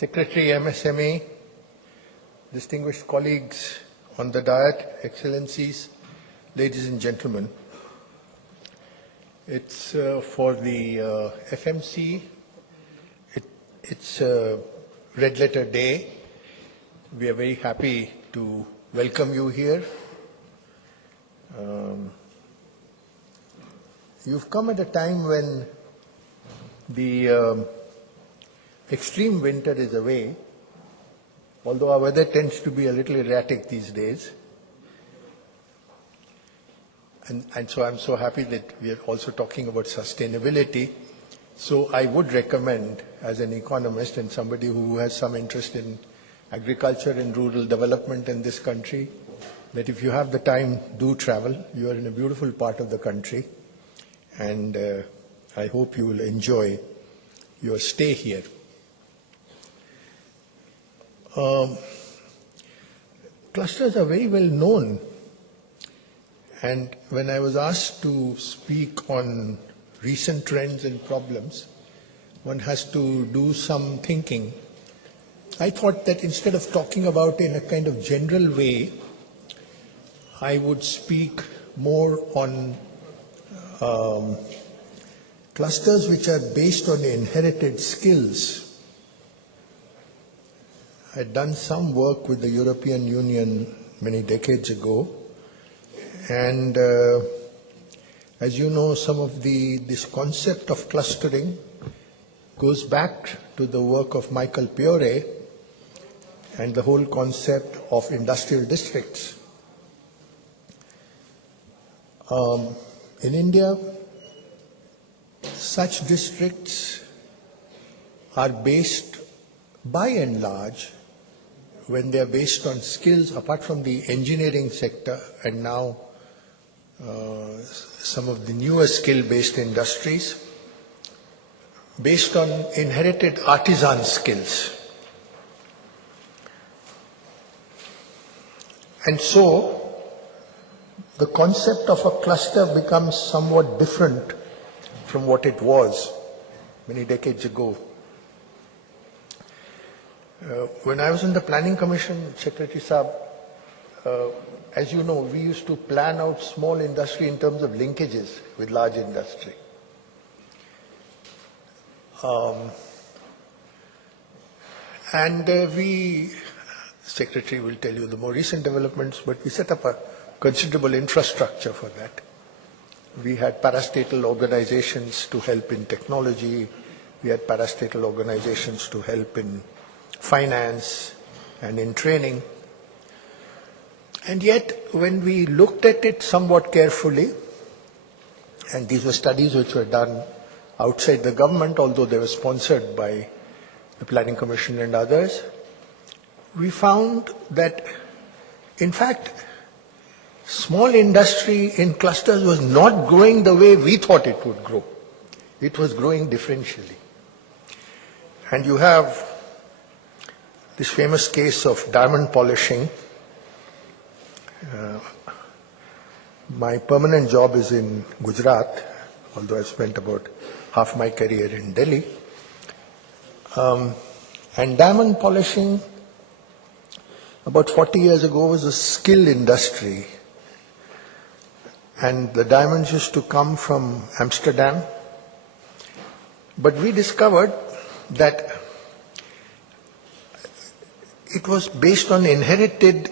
Secretary MSME, distinguished colleagues on the Diet, Excellencies, ladies and gentlemen. It's for the FMC, it's Red Letter Day. We are very happy to welcome you here. You've come at a time when the extreme winter is away, although our weather tends to be a little erratic these days. And so I'm so happy that we are also talking about sustainability. So I would recommend, as an economist and somebody who has some interest in agriculture and rural development in this country, that if you have the time, do travel. You are in a beautiful part of the country, and I hope you will enjoy your stay here. Clusters are very well known, and when I was asked to speak on recent trends and problems, one has to do some thinking. I thought that instead of talking about it in a kind of general way, I would speak more on clusters which are based on inherited skills. I'd done some work with the European Union many decades ago, and as you know, some of this concept of clustering goes back to the work of Michael Piore and the whole concept of industrial districts. In India, such districts are based, by and large, when they are based on skills, apart from the engineering sector and now some of the newer skill-based industries, based on inherited artisan skills. And so, the concept of a cluster becomes somewhat different from what it was many decades ago. When I was in the Planning Commission, Secretary Saab, as you know, we used to plan out small industry in terms of linkages with large industry. We, Secretary will tell you the more recent developments, but we set up a considerable infrastructure for that. We had parastatal organizations to help in technology. We had parastatal organizations to help in finance and in training. And yet, when we looked at it somewhat carefully, and these were studies which were done outside the government, although they were sponsored by the Planning Commission and others, we found that, in fact, small industry in clusters was not growing the way we thought it would grow. It was growing differentially. And you have this famous case of diamond polishing. My permanent job is in Gujarat, although I've spent about half my career in Delhi. And diamond polishing, about 40 years ago, was a skill industry. And the diamonds used to come from Amsterdam. But we discovered that it was based on inherited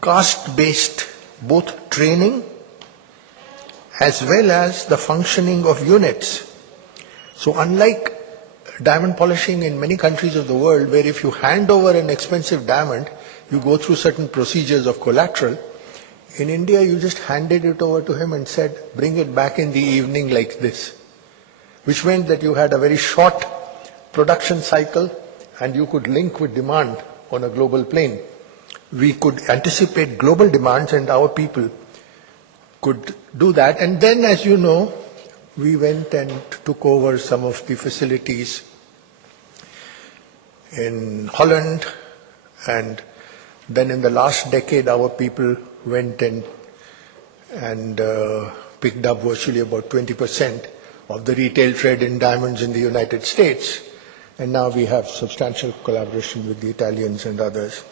caste-based both training as well as the functioning of units. So unlike diamond polishing in many countries of the world, where if you hand over an expensive diamond, you go through certain procedures of collateral, in India you just handed it over to him and said, bring it back in the evening like this, which meant that you had a very short production cycle and you could link with demand on a global plane. We could anticipate global demands and our people could do that. And then, as you know, we went and took over some of the facilities in Holland, and then in the last decade our people went and picked up virtually about 20% of the retail trade in diamonds in the United States. And now we have substantial collaboration with the Italians and others.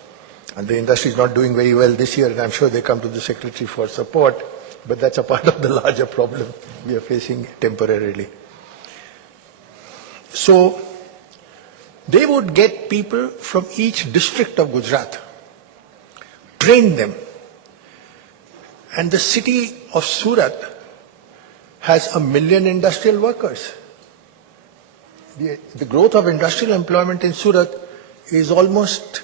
And the industry is not doing very well this year, and I'm sure they come to the Secretary for support, but that's a part of the larger problem we are facing temporarily. So they would get people from each district of Gujarat, train them. And the city of Surat has 1 million industrial workers. The growth of industrial employment in Surat is almost,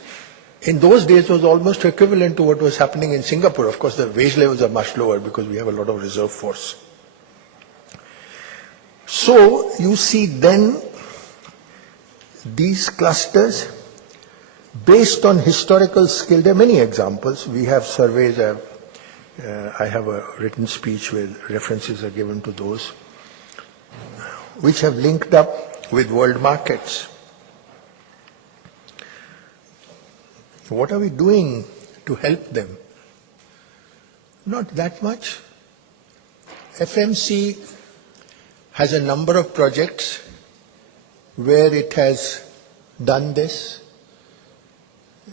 in those days, was almost equivalent to what was happening in Singapore. Of course, the wage levels are much lower because we have a lot of reserve force. So you see then these clusters based on historical skill. There are many examples. We have surveys. I have a written speech where references are given to those, which have linked up with world markets. What are we doing to help them? Not that much. FMC has a number of projects where it has done this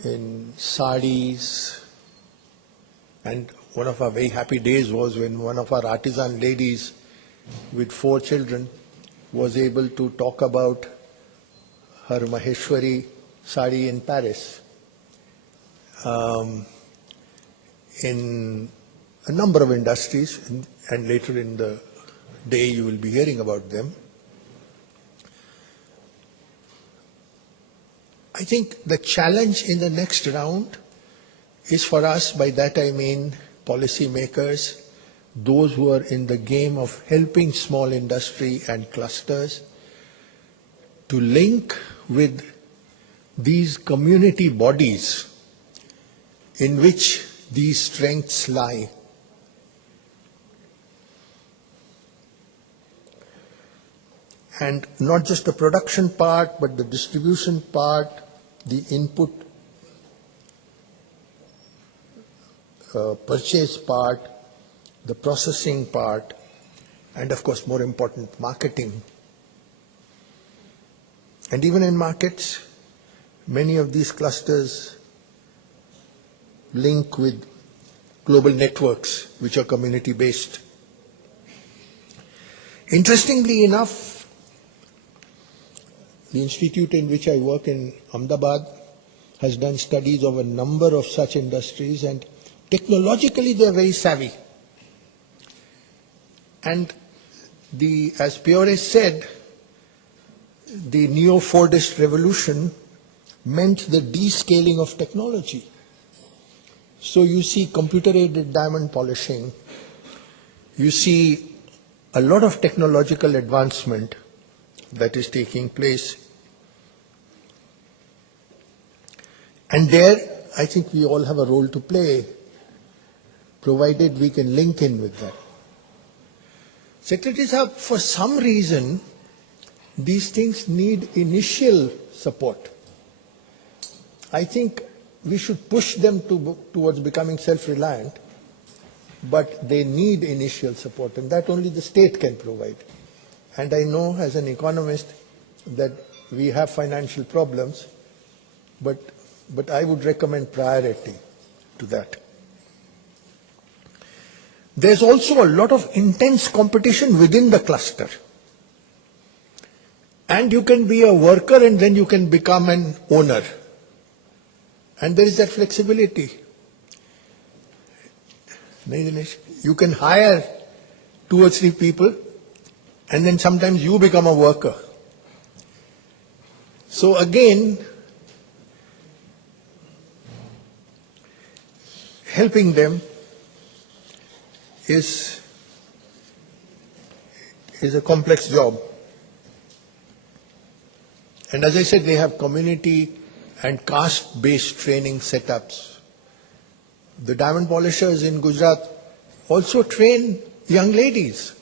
in sarees, and one of our very happy days was when one of our artisan ladies with 4 children was able to talk about her Maheshwari sari in Paris. In a number of industries, and later in the day you will be hearing about them. I think the challenge in the next round is for us, by that I mean policy makers, those who are in the game of helping small industry and clusters, to link with these community bodies in which these strengths lie. And not just the production part, but the distribution part, the input purchase part, the processing part, and of course, more important, marketing. And even in markets, many of these clusters link with global networks, which are community-based. Interestingly enough, the institute in which I work in Ahmedabad has done studies of a number of such industries, and technologically they are very savvy. And as Peore said, the neo-Fordist revolution meant the descaling of technology. So you see computer-aided diamond polishing, you see a lot of technological advancement that is taking place. And there, I think we all have a role to play, provided we can link in with that. Secretary Sahab, for some reason, these things need initial support. I think we should push them towards becoming self-reliant, but they need initial support, and that only the state can provide. And I know as an economist that we have financial problems, but I would recommend priority to that. There's also a lot of intense competition within the cluster. And you can be a worker and then you can become an owner. And there is that flexibility. You can hire 2 or 3 people and then sometimes you become a worker. So again, helping them is a complex job. And as I said, they have community and caste-based training setups. The diamond polishers in Gujarat also train young ladies.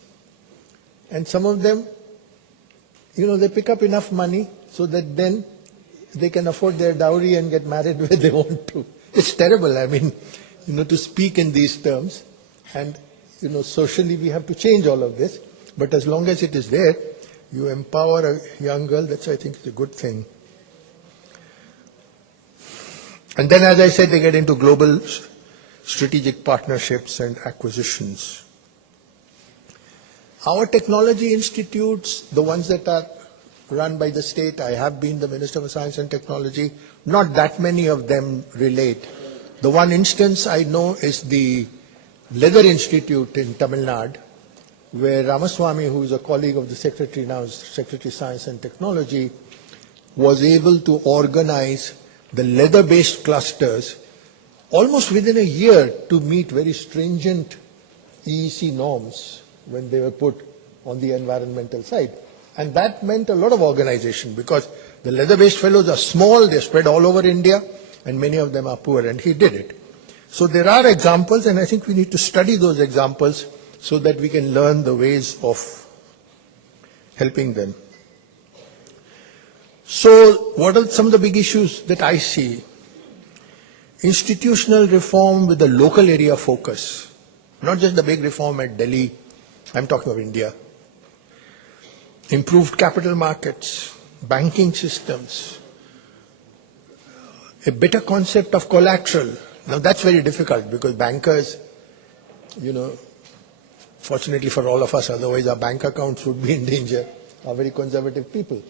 And some of them, they pick up enough money so that then they can afford their dowry and get married where they want to. It's terrible, I mean, to speak in these terms. And, socially we have to change all of this. But as long as it is there, You empower a young girl, that's, I think, is a good thing. And then, as I said, they get into global strategic partnerships and acquisitions. Our technology institutes, the ones that are run by the state, I have been the Minister for Science and Technology, not that many of them relate. The one instance I know is the Leather Institute in Tamil Nadu, where Ramaswamy, who is a colleague of the Secretary now, is Secretary of Science and Technology, was able to organize the leather-based clusters almost within a year to meet very stringent EEC norms when they were put on the environmental side. And that meant a lot of organization because the leather-based fellows are small, they're spread all over India, and many of them are poor, and he did it. So there are examples, and I think we need to study those examples so that we can learn the ways of helping them. So what are some of the big issues that I see? Institutional reform with a local area focus, not just the big reform at Delhi, I'm talking of India. Improved capital markets, banking systems, a better concept of collateral. Now that's very difficult because bankers, fortunately for all of us, otherwise our bank accounts would be in danger, are very conservative people.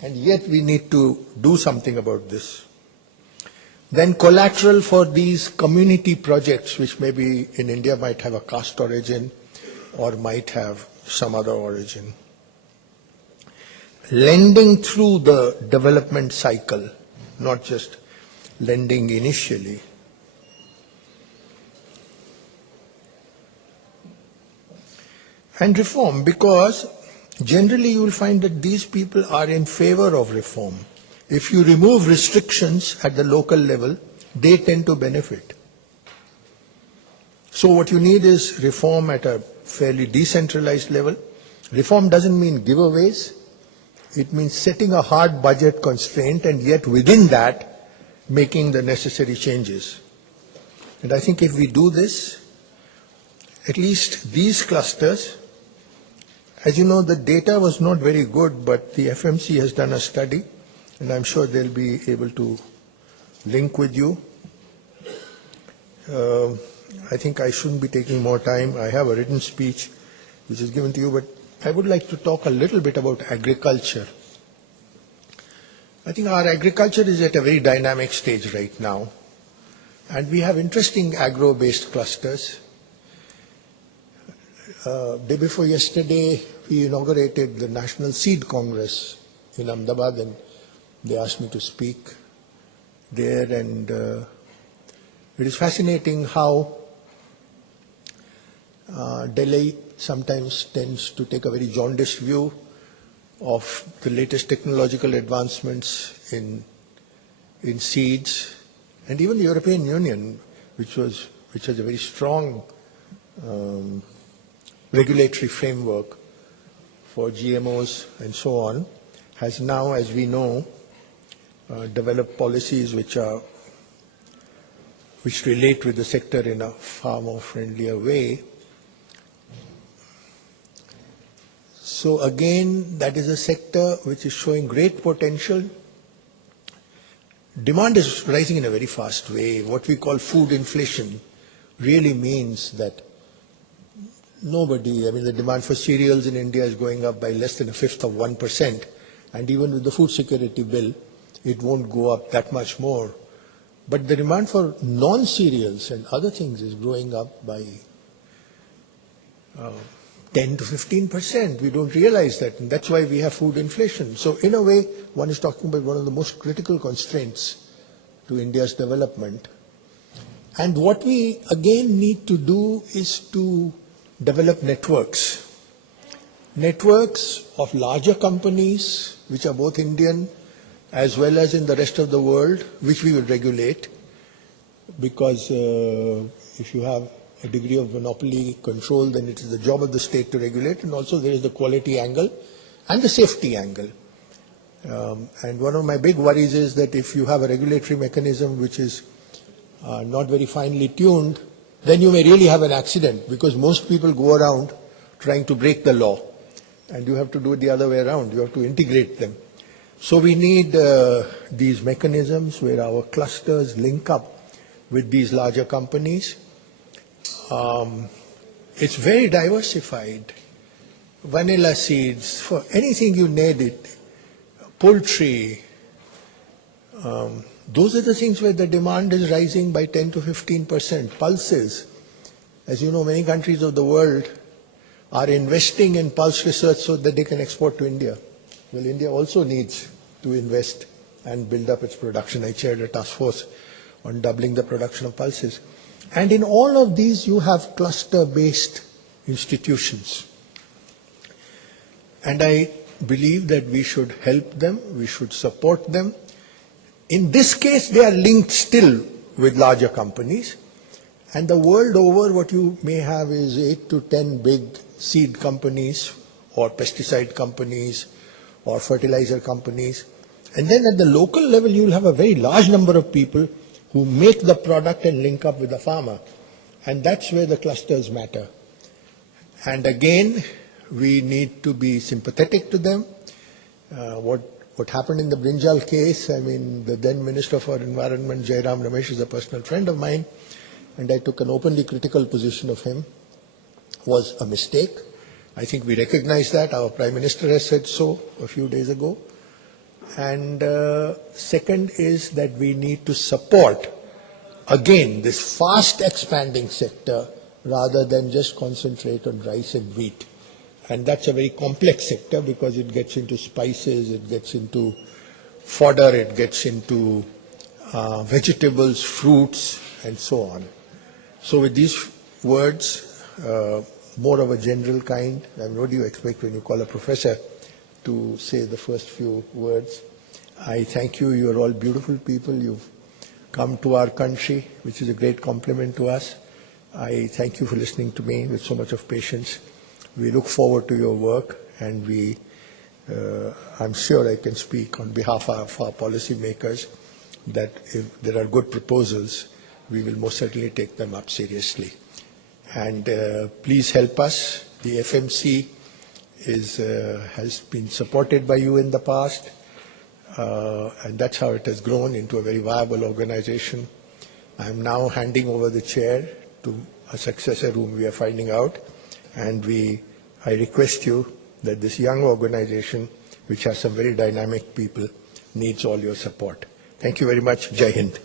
And yet we need to do something about this. Then collateral for these community projects, which maybe in India might have a caste origin or might have some other origin. Lending through the development cycle, not just lending initially. And reform, because generally you will find that these people are in favor of reform. If you remove restrictions at the local level, they tend to benefit. So what you need is reform at a fairly decentralized level. Reform doesn't mean giveaways. It means setting a hard budget constraint and yet within that making the necessary changes. And I think if we do this, at least these clusters, as you know, the data was not very good, but the FMC has done a study, and I'm sure they'll be able to link with you. I think I shouldn't be taking more time. I have a written speech which is given to you, but I would like to talk a little bit about agriculture. I think our agriculture is at a very dynamic stage right now, and we have interesting agro-based clusters. Day before yesterday, we inaugurated the National Seed Congress in Ahmedabad, and they asked me to speak there, and it is fascinating how Delhi sometimes tends to take a very jaundiced view of the latest technological advancements in seeds, and even the European Union, which has a very strong regulatory framework for GMOs and so on, has now, as we know, developed policies which relate with the sector in a far more friendlier way. So again, that is a sector which is showing great potential. Demand is rising in a very fast way. What we call food inflation really means that the demand for cereals in India is going up by less than a fifth of 1%. And even with the food security bill, it won't go up that much more. But the demand for non-cereals and other things is growing up by 10 to 15%. We don't realize that, and that's why we have food inflation. So in a way, one is talking about one of the most critical constraints to India's development. And what we again need to do is to develop networks of larger companies, which are both Indian as well as in the rest of the world, which we will regulate, because if you have a degree of monopoly control, then it is the job of the state to regulate, and also there is the quality angle and the safety angle. And one of my big worries is that if you have a regulatory mechanism which is not very finely tuned, then you may really have an accident, because most people go around trying to break the law. and you have to do it the other way around. You have to integrate them. So we need these mechanisms where our clusters link up with these larger companies. It's very diversified. Vanilla seeds, for anything you need it, poultry. Those are the things where the demand is rising by 10 to 15%. Pulses. As you know, many countries of the world are investing in pulse research so that they can export to India. Well, India also needs to invest and build up its production. I chaired a task force on doubling the production of pulses. And in all of these, you have cluster-based institutions. And I believe that we should help them, we should support them. In this case, they are linked still with larger companies. And the world over, what you may have is 8 to 10 big seed companies or pesticide companies or fertilizer companies. And then at the local level, you will have a very large number of people who make the product and link up with the farmer. And that's where the clusters matter. And again, we need to be sympathetic to them. What happened in the Brinjal case, I mean, the then Minister for Environment, Jairam Ramesh, is a personal friend of mine, and I took an openly critical position of him, was a mistake. I think we recognize that. Our Prime Minister has said so a few days ago. And second is that we need to support, again, this fast expanding sector rather than just concentrate on rice and wheat. And that's a very complex sector because it gets into spices, it gets into fodder, it gets into vegetables, fruits, and so on. So with these words, more of a general kind, I mean, what do you expect when you call a professor to say the first few words? I thank you. You are all beautiful people. You've come to our country, which is a great compliment to us. I thank you for listening to me with so much of patience. We look forward to your work, and I'm sure I can speak on behalf of our policymakers that if there are good proposals, we will most certainly take them up seriously. And please help us. The FMC has been supported by you in the past, and that's how it has grown into a very viable organization. I'm now handing over the chair to a successor whom we are finding out, and I request you that this young organization, which has some very dynamic people, needs all your support. Thank you very much. Jai Hind.